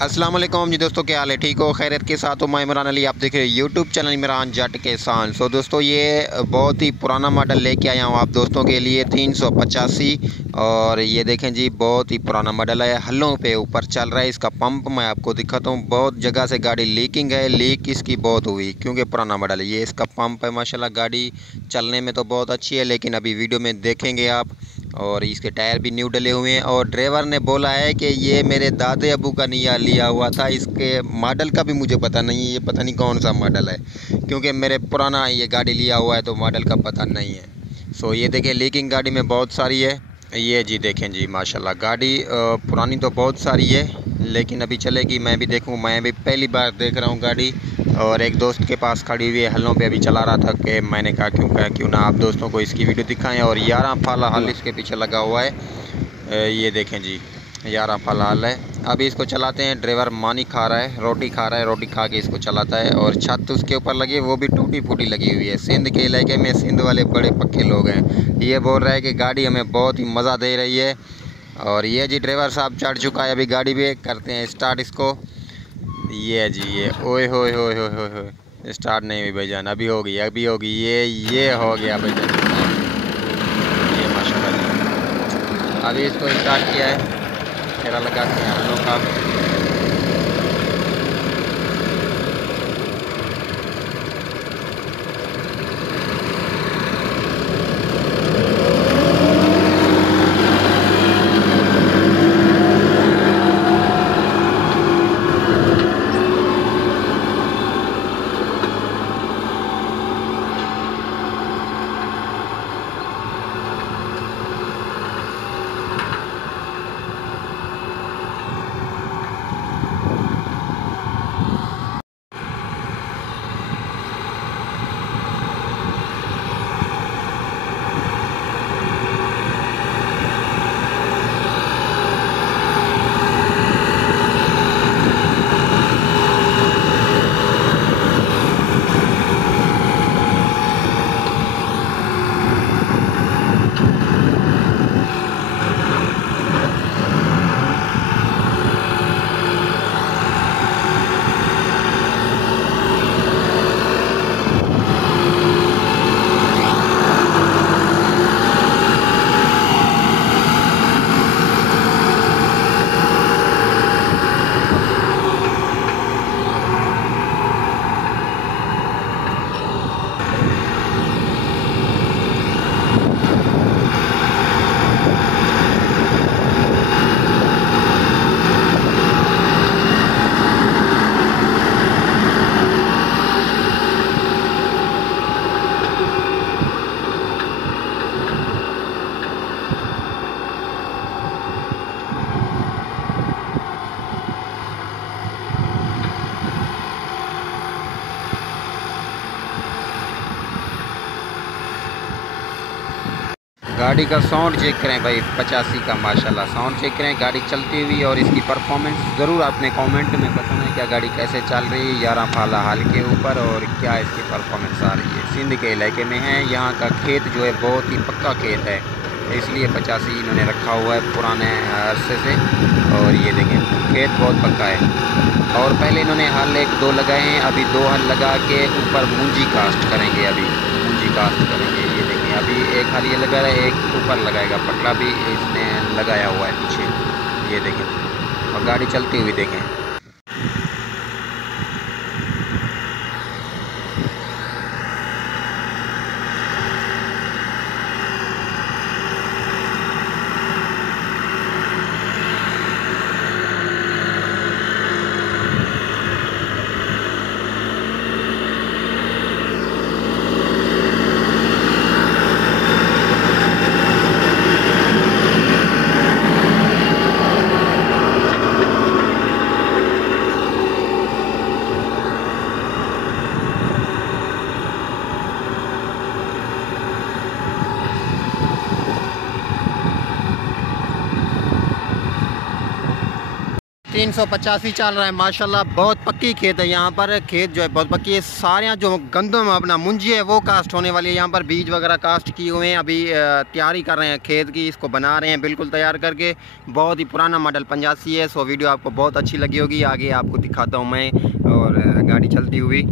अस्सलाम वालेकुम जी दोस्तों, क्या हाल है? ठीक हो? खैरियत के साथ हो? मैं इमरान अली, आप देख रहे हो यूट्यूब चैनल इमरान जट किसान। दोस्तों, ये बहुत ही पुराना मॉडल लेके आया हूँ आप दोस्तों के लिए 385। और ये देखें जी, बहुत ही पुराना मॉडल है, हलों पे ऊपर चल रहा है। इसका पंप मैं आपको दिखाता हूँ। बहुत जगह से गाड़ी लीकिंग है, लीक इसकी बहुत हुई क्योंकि पुराना मॉडल है। ये इसका पंप है, माशाल्लाह गाड़ी चलने में तो बहुत अच्छी है, लेकिन अभी वीडियो में देखेंगे आप। और इसके टायर भी न्यू डले हुए हैं। और ड्राइवर ने बोला है कि ये मेरे दादे अबू का नहीं लिया हुआ था। इसके मॉडल का भी मुझे पता नहीं है, ये पता नहीं कौन सा मॉडल है, क्योंकि मेरे पुराना ये गाड़ी लिया हुआ है तो मॉडल का पता नहीं है। ये देखें, लीकिंग गाड़ी में बहुत सारी है। ये जी देखें जी, माशाल्लाह गाड़ी पुरानी तो बहुत सारी है, लेकिन अभी चलेगी। मैं भी देखूँ, मैं भी पहली बार देख रहा हूँ गाड़ी। और एक दोस्त के पास खड़ी हुई है, हलों पे अभी चला रहा था कि मैंने कहा क्यों ना आप दोस्तों को इसकी वीडियो दिखाएं। और 11 फाला हल इसके पीछे लगा हुआ है। ये देखें जी, 11 फाला हल है। अभी इसको चलाते हैं। ड्राइवर मानी खा रहा है, रोटी खा रहा है, रोटी खा के इसको चलाता है। और छत उसके ऊपर लगी है, वो भी टूटी फूटी लगी हुई है। सिंध के इलाके में सिंध वाले बड़े पक्के लोग हैं। ये बोल रहा है कि गाड़ी हमें बहुत ही मज़ा दे रही है। और ये जी ड्राइवर साहब चढ़ चुका है, अभी गाड़ी भी करते हैं स्टार्ट इसको। ये जी, ये ओए होए होए होए होए होए, स्टार्ट नहीं हुई भाईजान। अभी होगी, अभी होगी। ये हो गया भाईजान, ये माशाल्लाह जी। अभी इसको स्टार्ट किया है, फेरा लगा के हम लोग का। गाड़ी का साउंड चेक करें भाई, 85 का माशाल्लाह साउंड चेक करें गाड़ी चलती हुई। और इसकी परफॉर्मेंस ज़रूर आपने कमेंट में बताना है, क्या गाड़ी कैसे चल रही है 11 फाला हाल के ऊपर, और क्या इसकी परफॉर्मेंस आ रही है। सिंध के इलाके में है, यहाँ का खेत जो है बहुत ही पक्का खेत है, इसलिए 85 इन्होंने रखा हुआ है पुराने अरसे से। और ये देखें, खेत बहुत पक्का है। और पहले इन्होंने हल 1-2 लगाए हैं, अभी 2 हल लगा के ऊपर मूंजी कास्ट करेंगे। अभी मूंजी कास्ट करेंगे। ये देखें, अभी एक हल ये लगा है, एक ऊपर लगाएगा, पटला भी इसने लगाया हुआ है पीछे। ये देखें, और गाड़ी चलती हुई देखें। 385 चल रहा है माशाल्लाह। बहुत पक्की खेत है यहाँ पर, खेत जो है बहुत पक्की है। सारे जो गंदम अपना मुंजी है वो कास्ट होने वाली है। यहाँ पर बीज वगैरह कास्ट किए हुए हैं, अभी तैयारी कर रहे हैं खेत की, इसको बना रहे हैं बिल्कुल तैयार करके। बहुत ही पुराना मॉडल 85 है। सो वीडियो आपको बहुत अच्छी लगी होगी, आगे आपको दिखाता हूँ मैं और गाड़ी चलती हुई।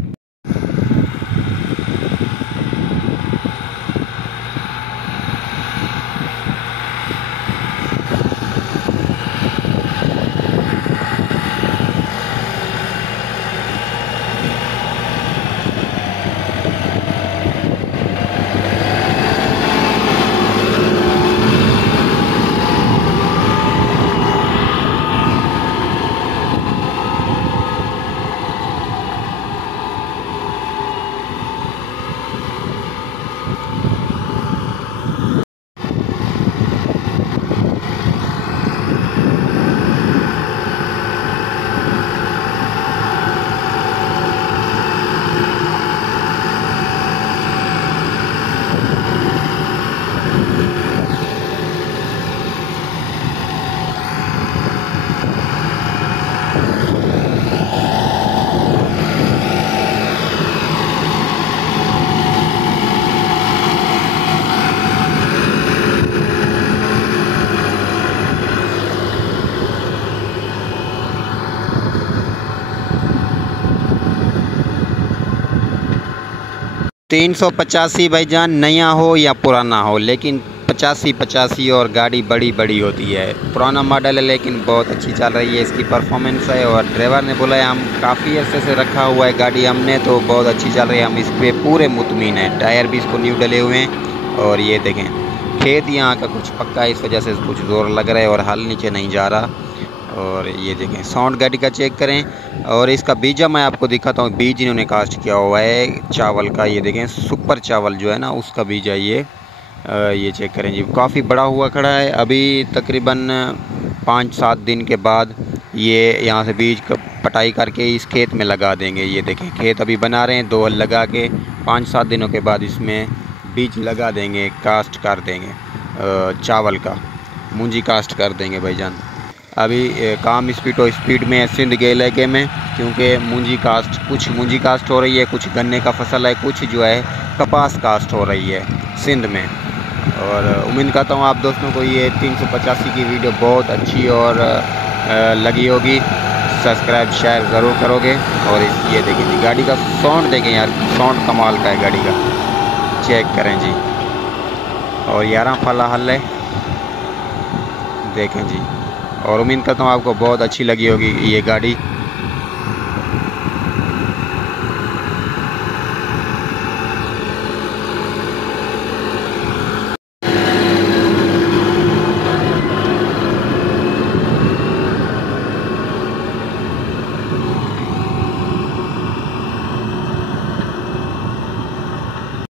385 भाईजान, नया हो या पुराना हो, लेकिन 85 और गाड़ी बड़ी बड़ी होती है। पुराना मॉडल है लेकिन बहुत अच्छी चल रही है, इसकी परफॉर्मेंस है। और ड्राइवर ने बोला है हम काफ़ी अरसे से रखा हुआ है गाड़ी हमने, तो बहुत अच्छी चल रही है, हम इस पर पूरे मुतमिन हैं। टायर भी इसको न्यू डले हुए हैं। और ये देखें खेत यहाँ का कुछ पक्का है, इस वजह से कुछ जोर लग रहा है और हल नीचे नहीं जा रहा। और ये देखें साउंड गाड़ी का चेक करें। और इसका बीजा मैं आपको दिखाता हूँ, बीज इन्होंने कास्ट किया हुआ है चावल का। ये देखें सुपर चावल जो है ना उसका बीज है ये चेक करें जी। काफ़ी बड़ा हुआ खड़ा है, अभी तकरीबन 5-7 दिन के बाद ये यहाँ से बीज पटाई करके इस खेत में लगा देंगे। ये देखें खेत अभी बना रहे हैं, 2 हल लगा के 5-7 दिनों के बाद इसमें बीज लगा देंगे, कास्ट कर देंगे चावल का, मूंजी कास्ट कर देंगे भाईजान। अभी काम स्पीड में है सिंध के इलाके में, क्योंकि कुछ मूंजी कास्ट हो रही है, कुछ गन्ने का फसल है, कुछ जो है कपास कास्ट हो रही है सिंध में। और उम्मीद करता हूँ आप दोस्तों को ये 385 की वीडियो बहुत अच्छी और लगी होगी। सब्सक्राइब शेयर ज़रूर करोगे। और ये देखिए जी गाड़ी का साउंड देखें यार, साउंड कमाल का है गाड़ी का, चेक करें जी। और 11 फला हल है, देखें जी। और उम्मीद करता हूँ आपको बहुत अच्छी लगी होगी ये गाड़ी।